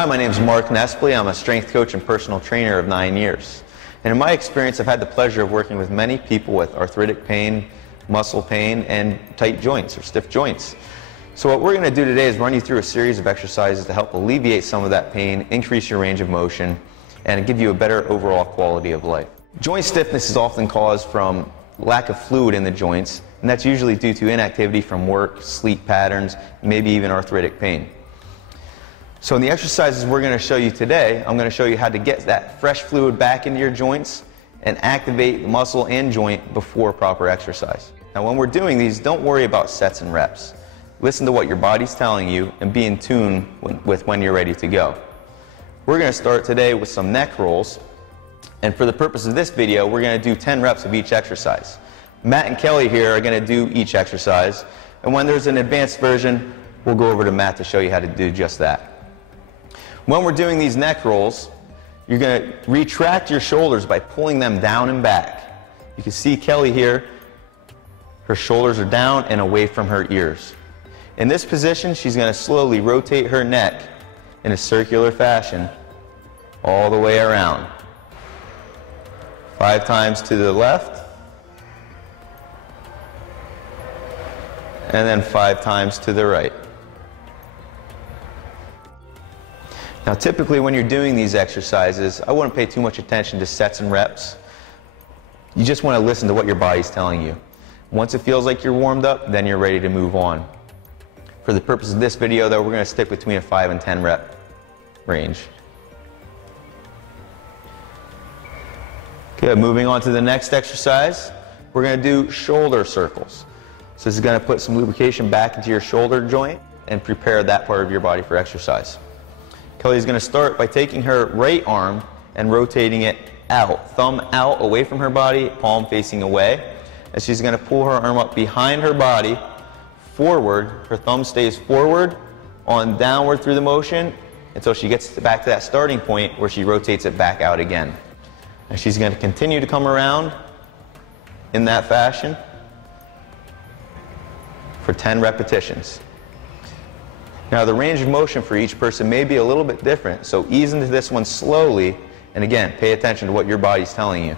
Hi, my name is Mark Nespley. I'm a strength coach and personal trainer of 9 years. And in my experience, I've had the pleasure of working with many people with arthritic pain, muscle pain, and tight joints or stiff joints. So what we're going to do today is run you through a series of exercises to help alleviate some of that pain, increase your range of motion, and give you a better overall quality of life. Joint stiffness is often caused from lack of fluid in the joints, and that's usually due to inactivity from work, sleep patterns, maybe even arthritic pain. So in the exercises we're going to show you today, I'm going to show you how to get that fresh fluid back into your joints and activate the muscle and joint before proper exercise. Now when we're doing these, don't worry about sets and reps. Listen to what your body's telling you and be in tune with when you're ready to go. We're going to start today with some neck rolls, and for the purpose of this video, we're going to do 10 reps of each exercise. Matt and Kelly here are going to do each exercise, and when there's an advanced version, we'll go over to Matt to show you how to do just that. When we're doing these neck rolls, you're going to retract your shoulders by pulling them down and back. You can see Kelly here, her shoulders are down and away from her ears. In this position, she's going to slowly rotate her neck in a circular fashion all the way around. 5 times to the left, and then 5 times to the right. Now typically when you're doing these exercises, I wouldn't pay too much attention to sets and reps. You just want to listen to what your body's telling you. Once it feels like you're warmed up, then you're ready to move on. For the purpose of this video though, we're going to stick between a 5 and 10 rep range. Good, moving on to the next exercise, we're going to do shoulder circles. So this is going to put some lubrication back into your shoulder joint and prepare that part of your body for exercise. Kelly's going to start by taking her right arm and rotating it out, thumb out away from her body, palm facing away. And she's going to pull her arm up behind her body, forward. Her thumb stays forward on downward through the motion until she gets back to that starting point where she rotates it back out again. And she's going to continue to come around in that fashion for 10 repetitions. Now the range of motion for each person may be a little bit different, so ease into this one slowly, and again, pay attention to what your body's telling you.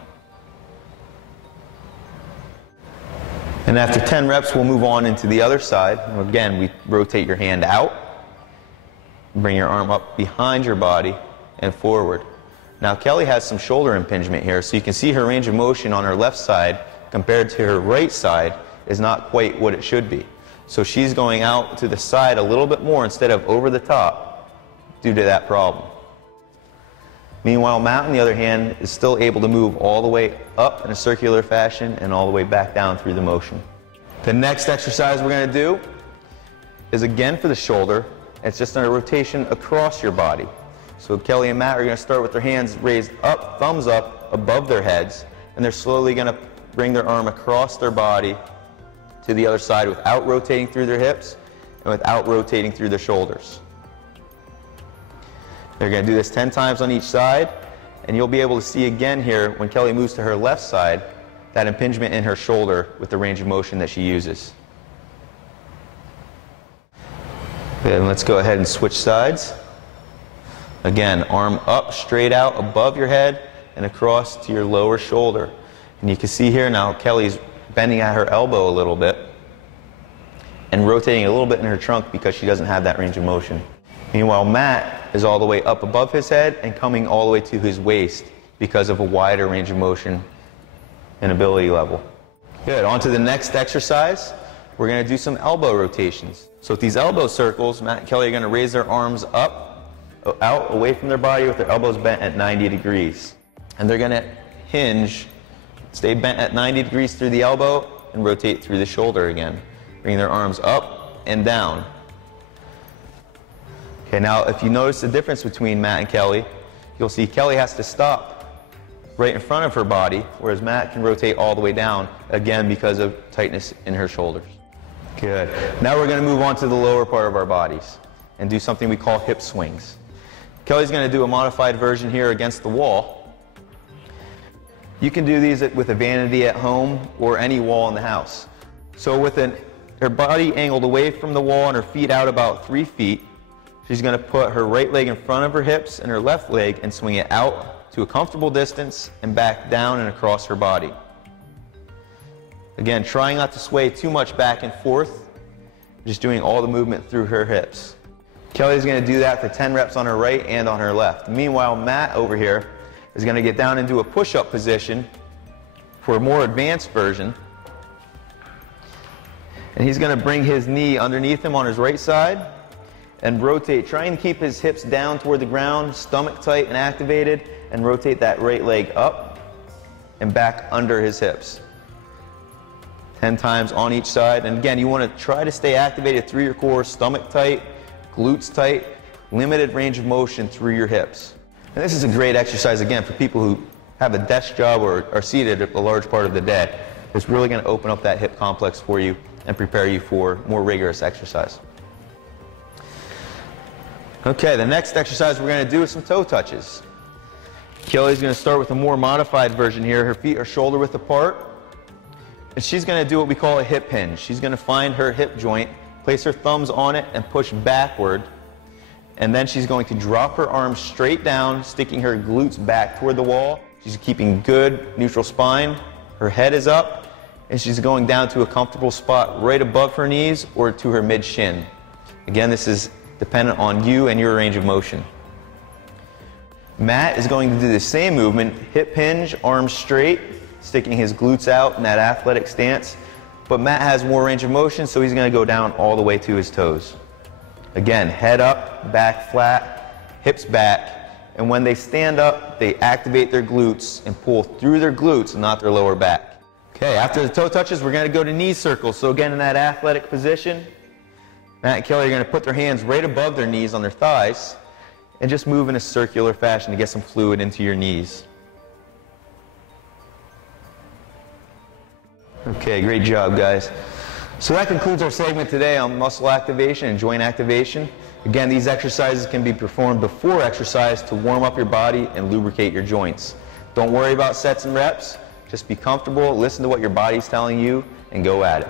And after 10 reps, we'll move on into the other side. Again, we rotate your hand out, bring your arm up behind your body and forward. Now Kelly has some shoulder impingement here, so you can see her range of motion on her left side compared to her right side is not quite what it should be. So she's going out to the side a little bit more instead of over the top due to that problem. Meanwhile, Matt, on the other hand, is still able to move all the way up in a circular fashion and all the way back down through the motion. The next exercise we're going to do is again for the shoulder. It's just a rotation across your body. So Kelly and Matt are going to start with their hands raised up, thumbs up, above their heads, and they're slowly going to bring their arm across their body to the other side without rotating through their hips and without rotating through their shoulders. They're going to do this 10 times on each side, and you'll be able to see again here when Kelly moves to her left side that impingement in her shoulder with the range of motion that she uses. Then let's go ahead and switch sides. Again, arm up, straight out above your head and across to your lower shoulder. And you can see here now Kelly's bending at her elbow a little bit and rotating a little bit in her trunk because she doesn't have that range of motion. Meanwhile, Matt is all the way up above his head and coming all the way to his waist because of a wider range of motion and ability level. Good, on to the next exercise. We're going to do some elbow rotations. So with these elbow circles, Matt and Kelly are going to raise their arms up, out, away from their body with their elbows bent at 90 degrees. And they're going to hinge, stay bent at 90 degrees through the elbow and rotate through the shoulder again. Bring their arms up and down. Okay, now if you notice the difference between Matt and Kelly, you'll see Kelly has to stop right in front of her body, whereas Matt can rotate all the way down, again because of tightness in her shoulders. Good. Now we're going to move on to the lower part of our bodies and do something we call hip swings. Kelly's going to do a modified version here against the wall. You can do these with a vanity at home or any wall in the house. So with her body angled away from the wall and her feet out about 3 feet, She's going to put her right leg in front of her hips and her left leg and swing it out to a comfortable distance and back down and across her body. Again, trying not to sway too much back and forth, just doing all the movement through her hips. Kelly's going to do that for 10 reps on her right and on her left. Meanwhile, Matt over here is going to get down into a push-up position for a more advanced version. And he's going to bring his knee underneath him on his right side and rotate, trying to keep his hips down toward the ground, stomach tight and activated, and rotate that right leg up and back under his hips. 10 times on each side. And again, you want to try to stay activated through your core, stomach tight, glutes tight, limited range of motion through your hips. And this is a great exercise, again, for people who have a desk job or are seated a large part of the day. It's really going to open up that hip complex for you and prepare you for more rigorous exercise. Okay, the next exercise we're going to do is some toe touches. Kelly's going to start with a more modified version here. Her feet are shoulder width apart. And she's going to do what we call a hip hinge. She's going to find her hip joint, place her thumbs on it, and push backward. And then she's going to drop her arms straight down, sticking her glutes back toward the wall. She's keeping good neutral spine. Her head is up, and she's going down to a comfortable spot right above her knees or to her mid-shin. Again, this is dependent on you and your range of motion. Matt is going to do the same movement, hip hinge, arms straight, sticking his glutes out in that athletic stance. But Matt has more range of motion, so he's going to go down all the way to his toes. Again, head up, back flat, hips back, and when they stand up, they activate their glutes and pull through their glutes, not their lower back. Okay, after the toe touches, we're going to go to knee circles. So again, in that athletic position, Matt and Kelly are going to put their hands right above their knees on their thighs and just move in a circular fashion to get some fluid into your knees. Okay, great job, guys. So that concludes our segment today on muscle activation and joint activation. Again, these exercises can be performed before exercise to warm up your body and lubricate your joints. Don't worry about sets and reps. Just be comfortable, listen to what your body's telling you, and go at it.